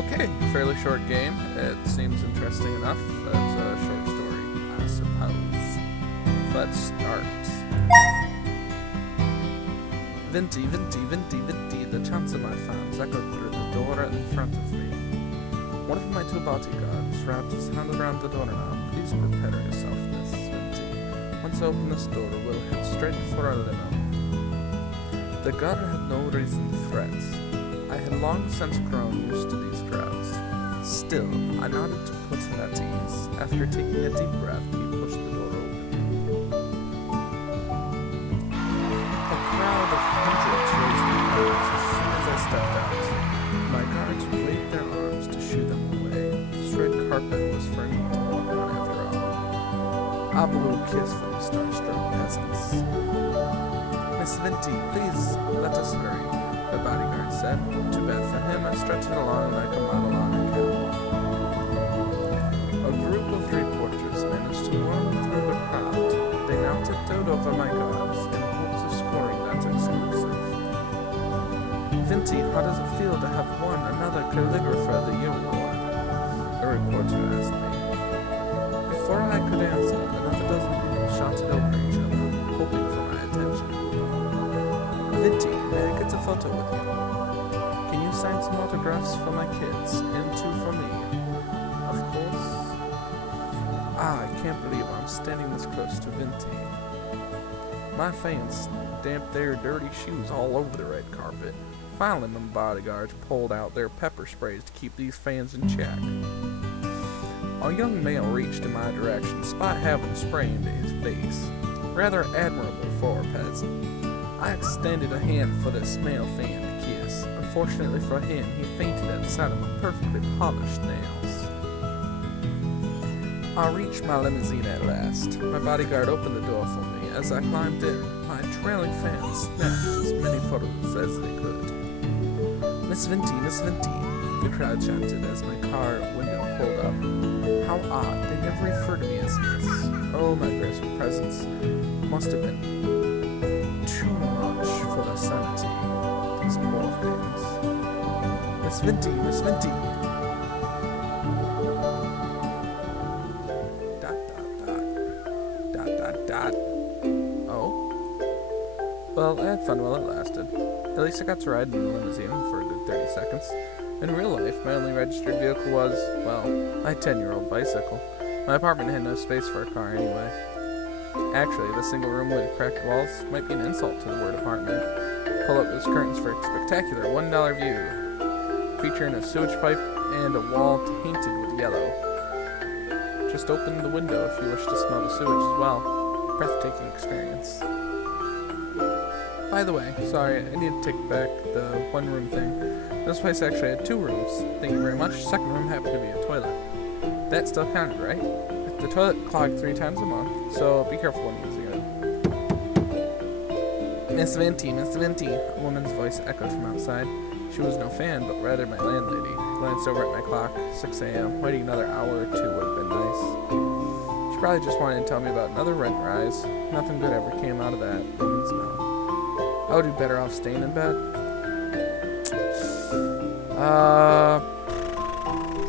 Okay, fairly short game. It seems interesting enough. That's a short story, I suppose. Let's start. Venti, the chance of my fans echoed through the door in front of me. One of my two bodyguards wrapped his hand around the doorknob. Please prepare yourself, Miss Venti. Once I open this door, we'll head straight for our limo. The guard had no reason to threat. I had long since grown used to these crowds. Still, I nodded to put him at ease. After taking a deep breath, he pushed the door open. A crowd of hundreds raised their arms as soon as I stepped out. My guards waved their arms to shoo them away. This red carpet was for me to walk on after all. I blew a kiss for the starstruck peasants. Miss Venti, please, let us hurry, the bodyguard said. Too bad for him, I strutted along like a model on a catwalk. A group of reporters managed to run through the crowd. They now tiptoed over my guards in hopes of scoring that exclusive. Venti, how does it feel to have won another Calligrapher of the Year award? A reporter asked me. Before I could answer, another dozen people shouted over each other, hoping for my attention. Venti, may I get a photo with you? Can you sign some autographs for my kids, and two for me? Of course. I can't believe I'm standing this close to Venti. My fans stamped their dirty shoes all over the red carpet. Finally, my bodyguards pulled out their pepper sprays to keep these fans in check. A young male reached in my direction, despite having spray into his face. Rather admirable for a peasant. I extended a hand for this male fan to kiss. Unfortunately for him, he fainted at the sight of my perfectly polished nails. I reached my limousine at last. My bodyguard opened the door for me. As I climbed in, my trailing fans snapped as many photos as they could. Miss Venti, the crowd chanted as my car window pulled up. How odd, they never refer to me as Miss. Oh, my graceful presence must have been too much for the sanity. These poor things. Miss Venti. Dot. Oh? Well, I had fun while it lasted. At least I got to ride in the limousine for a good 30 seconds. In real life, my only registered vehicle was, well, my 10-year-old bicycle. My apartment had no space for a car anyway. Actually, the single room with cracked walls might be an insult to the word apartment. Pull up those curtains for a spectacular $1 view, featuring a sewage pipe and a wall tainted with yellow. Just open the window if you wish to smell the sewage as well. Breathtaking experience. By the way, sorry, I need to take back the one-room thing. This place actually had 2 rooms. Thank you very much. Second room happened to be a toilet. That still counted, right? The toilet clogged 3 times a month, so be careful when using it. Miss Venti, a woman's voice echoed from outside. She was no fan, but rather my landlady. I glanced over at my clock, 6 a.m. Waiting another hour or 2 would have been nice. She probably just wanted to tell me about another rent rise. Nothing good ever came out of that woman's mouth. I would be better off staying in bed.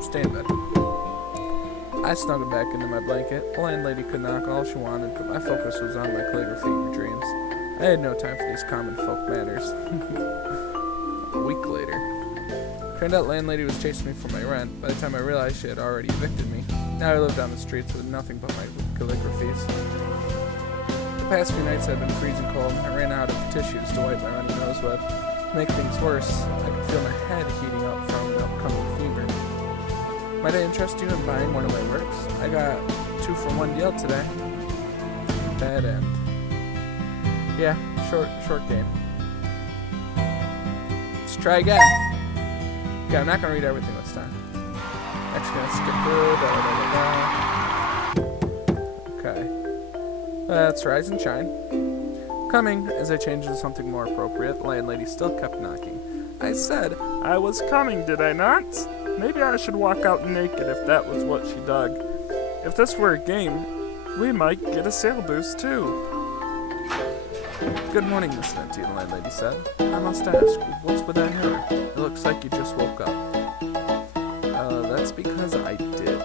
Stay in bed. I snuggled back into my blanket. The landlady could knock all she wanted, but my focus was on my calligraphy dreams. I had no time for these common folk matters. A week later. Turned out landlady was chasing me for my rent. By the time I realized she had already evicted me. Now I lived on the streets with nothing but my calligraphies. The past few nights had been freezing cold. I ran out of tissues to wipe my runny nose with. To make things worse, I could feel my head heating up from an upcoming fever. Might I interest you in buying one of my works? I got 2-for-1 deal today. Bad end. Yeah, short game. Let's try again. Okay, I'm not gonna read everything this time. Actually gonna skip through. Okay. Let's rise and shine. Coming. As I changed to something more appropriate, the landlady still kept knocking. I said I was coming, did I not? Maybe I should walk out naked if that was what she dug. If this were a game, we might get a sale boost too. Good morning, Miss Venti, the landlady said. I must ask, what's with that hair? It looks like you just woke up. That's because I did.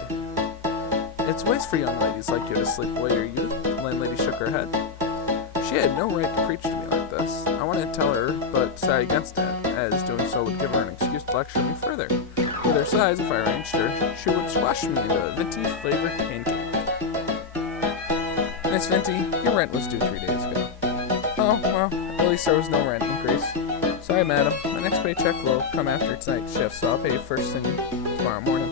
It's waste for young ladies like you to sleep away your youth. The landlady shook her head. She had no right to preach to me like this. I wanted to tell her, but decided against it, as doing so would give her an excuse to lecture me further. With her size, if I arranged her, she would squash me into a venti-flavored pancake. Miss Venti, your rent was due 3 days ago. Oh, well, at least there was no rent increase. Sorry, madam. My next paycheck will come after tonight's shift, so I'll pay you first thing tomorrow morning.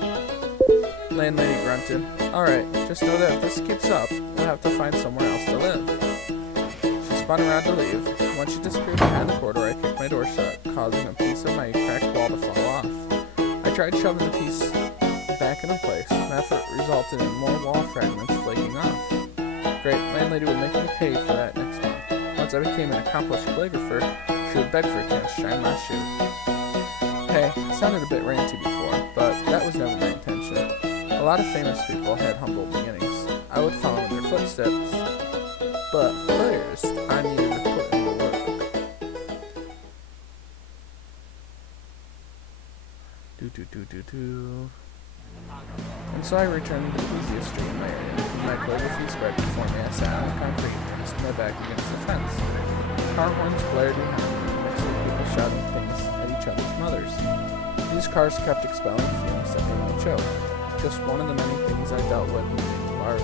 Landlady grunted. Alright, just know that if this keeps up, you'll have to find somewhere else to live. She spun around to leave. Once she disappeared behind the corridor, I kicked my door shut, causing a piece of my cracked wall to fall off. I tried shoving the piece back into place. My effort resulted in more wall fragments flaking off. Great, landlady would make me pay for that next month. Once I became an accomplished calligrapher, she would beg for a chance to shine my shoe. Hey, it sounded a bit ranty before, but that was never my intention. A lot of famous people had humble beginnings. I would follow in their footsteps, but first, I needed to put in the work. And so I returned to the busiest street in my area. With my calligraphy spread before me, I sat on the concrete and rested my back against the fence. Car horns blared behind me, mixed with people shouting things at each other's mothers. These cars kept expelling fumes that made me choke. Just one of the many things I dealt with in making art.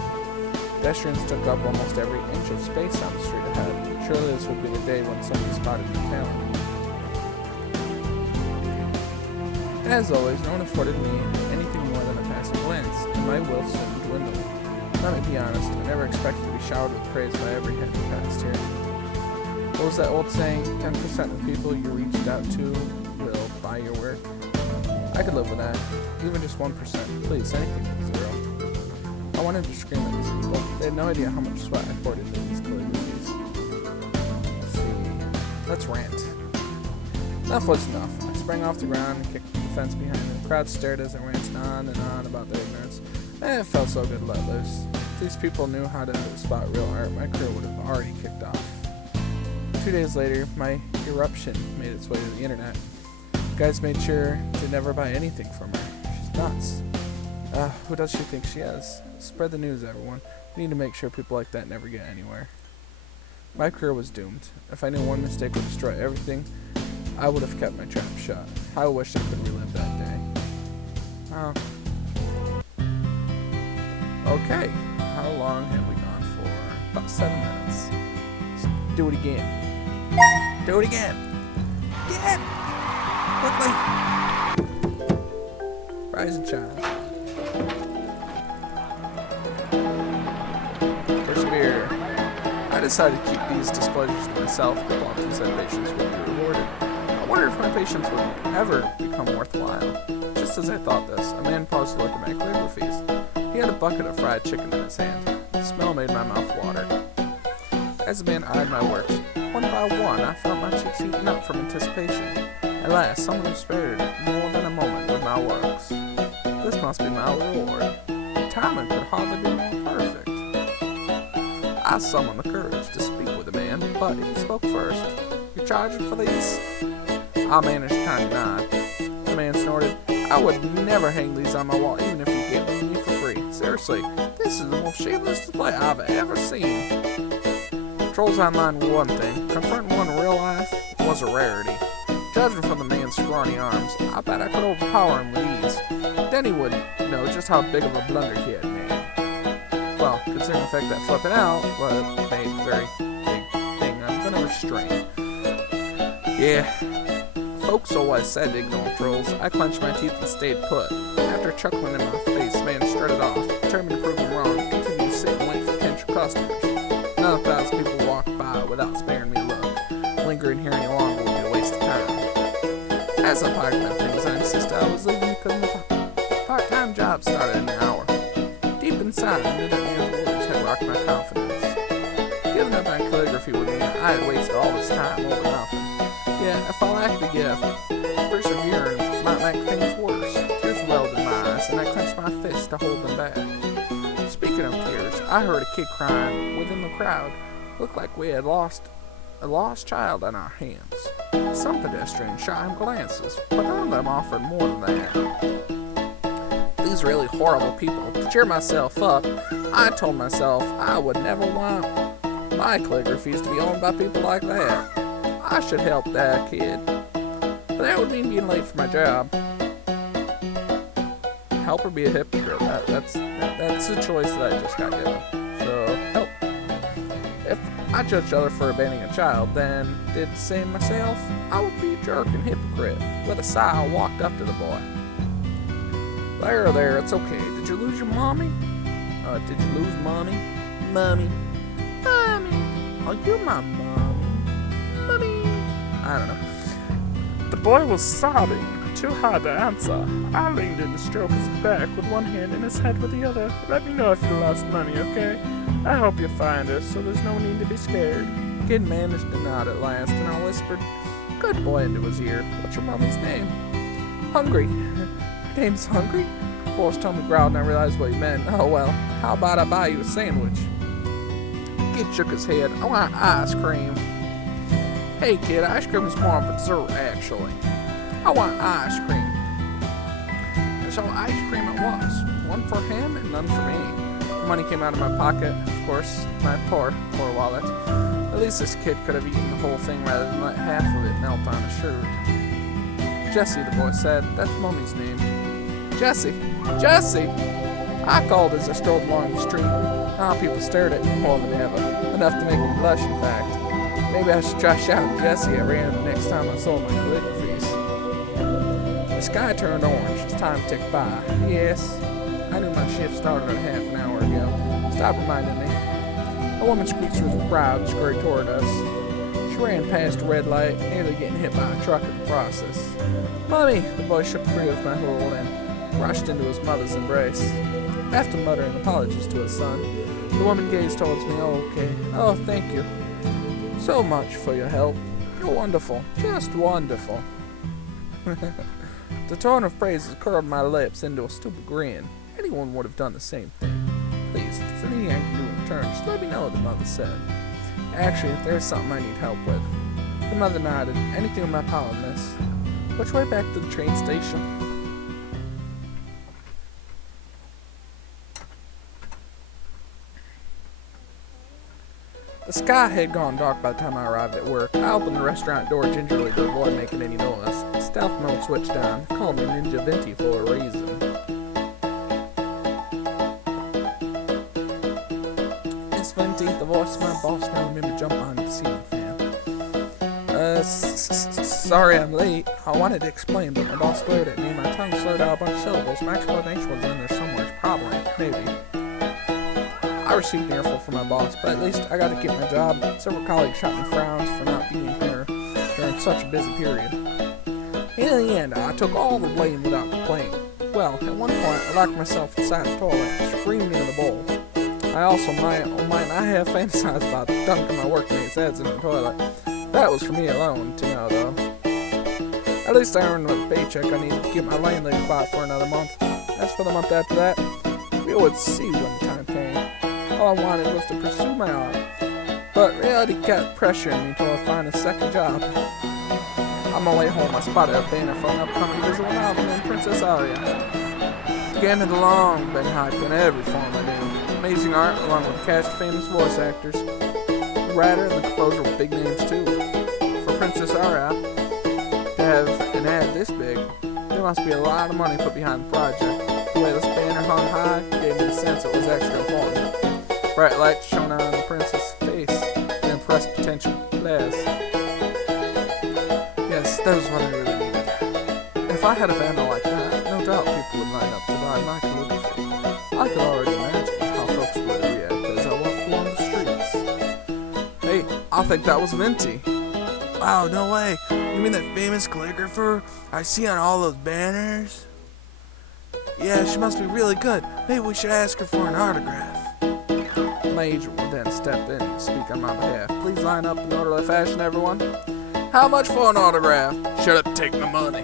Pedestrians took up almost every inch of space on the street ahead. Surely this would be the day when somebody spotted my talent. As always, no one afforded me anything more than a passing glance, and my will soon dwindled. Let me be honest, I never expected to be showered with praise by every head who passed here. What was that old saying? 10% of the people you reached out to will buy your work. I could live with that. Even just 1%. Please, anything but 0. I wanted to scream at these people. They had no idea how much sweat I poured into these calligraphies. Let's see. Let's rant. Enough was enough. I sprang off the ground and kicked the fence behind me. The crowd stared as I ranted on and on about their ignorance. It felt so good to let loose. If these people knew how to spot real art, my career would have already kicked off. 2 days later, my eruption made its way to the internet. Guys made sure to never buy anything from her. She's nuts. Who does she think she is? Spread the news, everyone. We need to make sure people like that never get anywhere. My career was doomed. If I knew one mistake would destroy everything, I would have kept my trap shut. I wish I could relive that day. Oh. Okay. How long have we gone for? About 7 minutes. Let's do it again. Do it again! Again! Quickly! Rise and shine. Persevere. I decided to keep these displeasures to myself, but Blomton said patience would be rewarded. I wonder if my patience would ever become worthwhile. Just as I thought this, a man paused to look at my calligraphies. He had a bucket of fried chicken in his hand. The smell made my mouth water. As the man eyed my works, one by one, I felt my cheeks heating up from anticipation. At last, someone spared more than a moment with my works. This must be my reward. Timing could hardly be more perfect. I summoned the courage to speak with the man, but he spoke first. "You're charging for these?" I managed a tiny nod. The man snorted. "I would never hang these on my wall, even if you gave them to me for free. Seriously, this is the most shameless display I've ever seen." Trolls online were one thing. Confronting one in real life was a rarity. Judging from the man's scrawny arms, I bet I could overpower him with ease. Then he would know just how big of a blunder he had made. Well, considering the fact that flipping out was made a very big thing, I'm gonna restrain. Yeah, folks always said to ignore trolls. I clenched my teeth and stayed put. After chuckling in my face, the man started off, determined to prove him wrong, and continued to sit and wait for potential customers. Another 1,000 people walked by without sparing me a look. Lingering here any longer would be a waste of time. As I packed my things, I insisted I was leaving because my part-time job started in an hour. Deep inside, I knew that man's words had rocked my confidence. Giving up on calligraphy would mean I had wasted all this time over nothing. Yet, if I lacked the gift, persevering might make things worse. Tears welled in my eyes, and I clenched my fists to hold them back. Speaking of tears, I heard a kid crying within the crowd. Looked like we had lost a lost child on our hands. Some pedestrians shot him glances, but none of them offered more than that. these really horrible people. To cheer myself up, I told myself I would never want my calligraphies to be owned by people like that. I should help that kid. But that would mean being late for my job. Help or be a hypocrite. That's a choice that I just got given. So, help. If I judged others for abandoning a child, then did the same myself, I would be a jerk and hypocrite. With a sigh, I walked up to the boy. There, it's okay. Did you lose your mommy? Did you lose mommy? Mommy. Are you my mommy? Mommy. I don't know. The boy was sobbing, too hard to answer. I leaned in to stroke his back with one hand and his head with the other. Let me know if you lost money, okay? I hope you find her, so there's no need to be scared. The kid managed to nod at last, and I whispered, "Good boy," into his ear. "What's your mommy's name?" "Hungry." "Her name's Hungry?" The boy's tummy growled, and I realized what he meant. "Oh well, how about I buy you a sandwich?" The kid shook his head. "I want ice cream." "Hey kid, ice cream is more of a dessert, actually." "I want ice cream." And so ice cream it was. One for him and none for me. Money came out of my pocket, of course, my poor wallet. At least this kid could have eaten the whole thing rather than let half of it melt on his shirt. "Jessie," the boy said. "That's Mummy's name." "Jessie! Jessie!" I called as I strolled along the street. Now people stared at me more than ever, enough to make me blush, in fact. Maybe I should try shouting Jessie at random next time I sold my calligraphies. The sky turned orange as time ticked by. Yes, I knew my shift started a half an hour ago. Stop reminding me. A woman squeaked through the crowd and scurried toward us. She ran past a red light, nearly getting hit by a truck in the process. "Mommy!" The boy shook free of my hold and rushed into his mother's embrace. After muttering apologies to his son, the woman gazed towards me. "Oh, okay. Oh, thank you so much for your help. You're wonderful. Just wonderful." The tone of praise curled my lips into a stupid grin. Anyone would have done the same thing. "Please, if there's anything I can do in return, just let me know," the mother said. "Actually, if there's something I need help with." The mother nodded. "Anything with my palette, miss?" "Which way back to the train station?" The sky had gone dark by the time I arrived at work. I opened the restaurant door gingerly to avoid making any noise. Stealth mode switched on. Called me Ninja Venti for a reason. "Miss Venti," the voice of my boss now made me jump on the ceiling fan. Sorry I'm late. I wanted to explain, but my boss glared at me. My tongue slurred out a bunch of syllables. My explanation was in there somewhere. Probably. Maybe. I received an earful from my boss, but at least I got to keep my job. Several colleagues shot me frowns for not being here during such a busy period. In the end, I took all the blame without complaint. Well, at one point, I locked myself inside the toilet, screaming into the bowl. I also might not have fantasized about dunking my workmates' heads in the toilet. That was for me alone to know, though. At least I earned the paycheck I needed to keep my landlady quiet for another month. As for the month after that, we would see when the time came. All I wanted was to pursue my art, but reality kept pressuring me toward finding a second job. On my way home, I spotted a banner for an upcoming visual novel named Princess Aria. The game had long been hyped in every form I knew. Amazing art, along with a cast of famous voice actors. The writer and the composer were big names too. For Princess Aria to have an ad this big, there must be a lot of money put behind the project. The way this banner hung high gave me the sense it was extra important. Bright lights shone on the princess' face to impress potential players. Yes, that was what I really needed. If I had a banner like that, no doubt people would line up to buy my calligraphy. I could already imagine how folks would react as I walked along the streets. "Hey, I think that was Venti." "Wow, no way. You mean that famous calligrapher I see on all those banners?" "Yeah, she must be really good. Maybe we should ask her for an autograph." My agent will then step in and speak on my behalf. "Please line up in orderly fashion, everyone." "How much for an autograph?" "Shut up, take my money."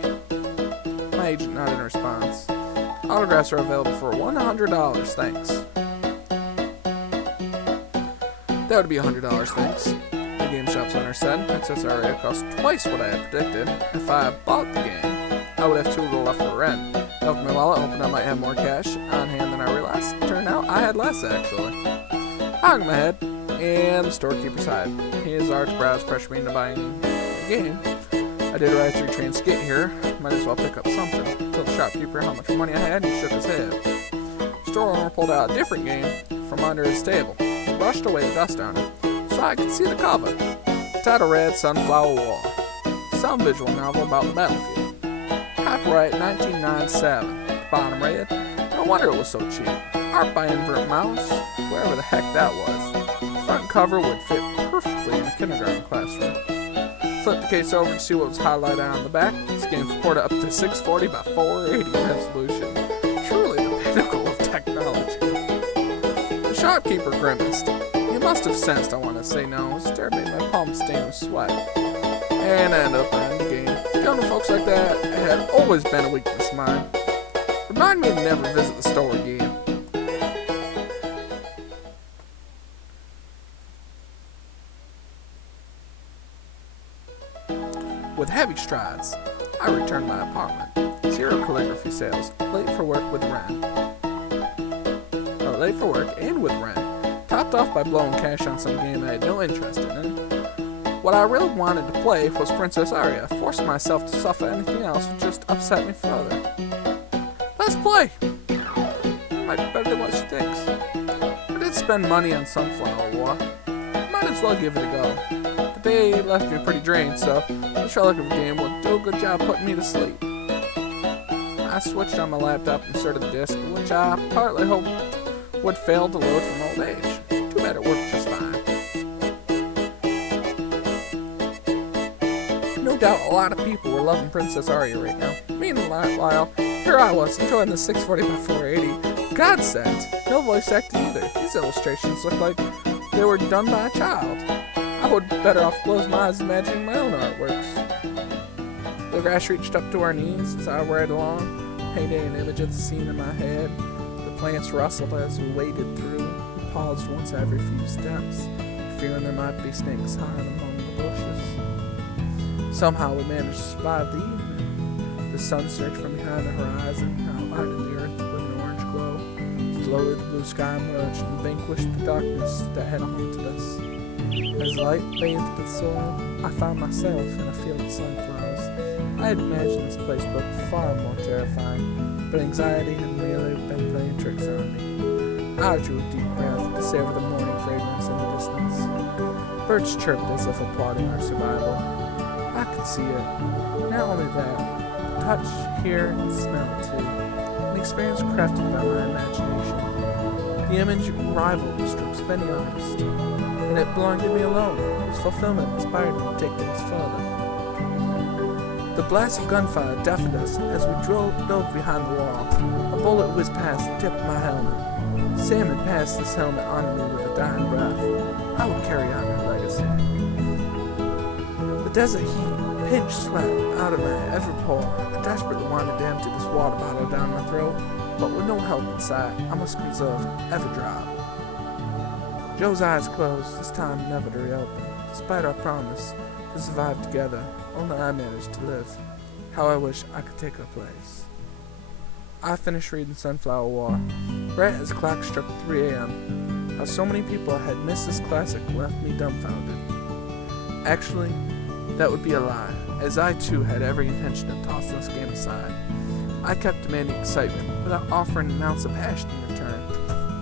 My agent nodded in response. "Autographs are available for $100, thanks." "That would be $100, thanks." The game shop's owner said. Princess Aria cost twice what I had predicted. If I bought the game, I would have too little left for rent. Opened my wallet, hoping I might have more cash on hand than I realized. Turned out I had less, actually. I hung my head, and the storekeeper sighed. His arch brows pressured me into buying the game. I did ride 3 trains to get here. Might as well pick up something. Told the shopkeeper how much money I had, and he shook his head. The store owner pulled out a different game from under his table. He brushed away the dust on it, so I could see the cover. The title read Sunflower War. Some visual novel about the battlefield. Copyright 1997. The bottom read, no wonder it was so cheap. Art by Invert Mouse, wherever the heck that was. The front cover would fit perfectly in a kindergarten classroom. Flipped the case over to see what was highlighted on the back. This game supported up to 640 by 480 resolution. Truly the pinnacle of technology. The shopkeeper grimaced. He must have sensed I wanted to say no. His stare made my palm stain with sweat. And I ended up buying the game. Dealing with folks like that had always been a weakness of mine. Remind me to never visit the store again. With heavy strides, I returned to my apartment. 0 calligraphy sales. Late for work and with rent. Topped off by blowing cash on some game I had no interest in. What I really wanted to play was Princess Aria. Forcing myself to suffer anything else would just upset me further. Let's play! Might be better than what she thinks. I did spend money on Sunflower War. Might as well give it a go. The day left me pretty drained, so the relic of the game would do a good job putting me to sleep. I switched on my laptop and inserted the disc, which I partly hoped would fail to load from old age. Too bad it worked just fine. No doubt a lot of people were loving Princess Aria right now. Meanwhile, here I was enjoying the 640 by 480 godsend. No voice acting either. These illustrations look like they were done by a child. I would be better off close my eyes imagining my own artworks. The grass reached up to our knees as I read along, painting an image of the scene in my head. The plants rustled as we waded through. We paused once every few steps, fearing there might be snakes hiding among the bushes. Somehow we managed to survive the evening. The sun surged from behind the horizon, outlining the earth with an orange glow. Slowly the blue sky emerged and vanquished the darkness that had haunted us. As light bathed the soil, I found myself in a field of sunflowers. I had imagined this place looked far more terrifying, but anxiety had merely been playing tricks on me. I drew a deep breath to savor the morning fragrance in the distance. Birds chirped as if applauding our survival. I could see it. Not only that, touch, hear, and smell too. An experience crafted by my imagination. The image rivaled the strokes of any artist. And it belonged to me alone. Its fulfillment inspired me to take things further. The blast of gunfire deafened us as we dove behind the wall. A bullet whizzed past the tip of my helmet. Sam had passed this helmet on me with a dying breath. I would carry on her legacy. The desert heat pinched sweat out of my every pore. I desperately wanted to empty this water bottle down my throat, but with no help in sight, I must conserve every drop. Joe's eyes closed, this time never to reopen. Despite our promise to survive together, only I managed to live. How I wish I could take her place. I finished reading Sunflower War. Right as the clock struck 3 a.m. How so many people had missed this classic left me dumbfounded. Actually, that would be a lie, as I too had every intention of tossing this game aside. I kept demanding excitement without offering an ounce of passion in return.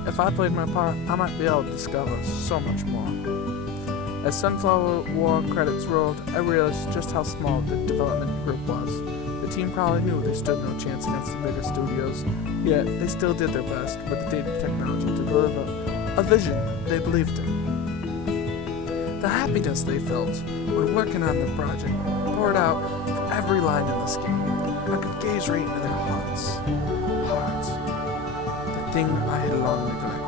If I played my part, I might be able to discover so much more. As Sunflower War credits rolled, I realized just how small the development group was. The team probably knew they stood no chance against the bigger studios, yet they still did their best with the data technology to deliver a vision they believed in. The happiness they felt when working on the project poured out of every line in this game. I could gaze right into their hearts. The thing I had long neglected.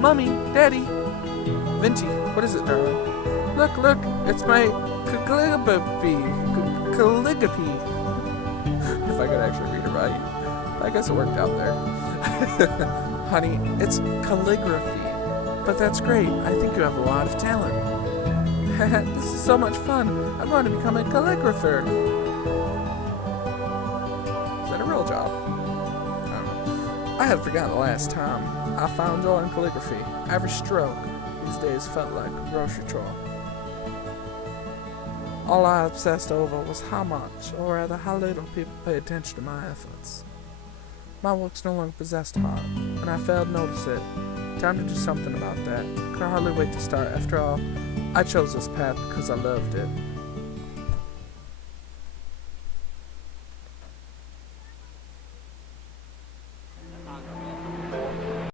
Mommy, Daddy, Vinty, what is it, darling? Look, it's my calligraphy. If I could actually read it right. I guess it worked out there. Honey, it's calligraphy. But that's great. I think you have a lot of talent. This is so much fun. I'm going to become a calligrapher. Is that a real job? I don't know. I had forgotten the last time I found joy in calligraphy. Every stroke these days felt like a grocery chore. All I obsessed over was how much, or rather how little, people pay attention to my efforts. My works no longer possessed heart, and I failed to notice it. Time to do something about that. Could hardly wait to start. After all, I chose this path because I loved it.